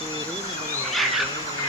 그런 거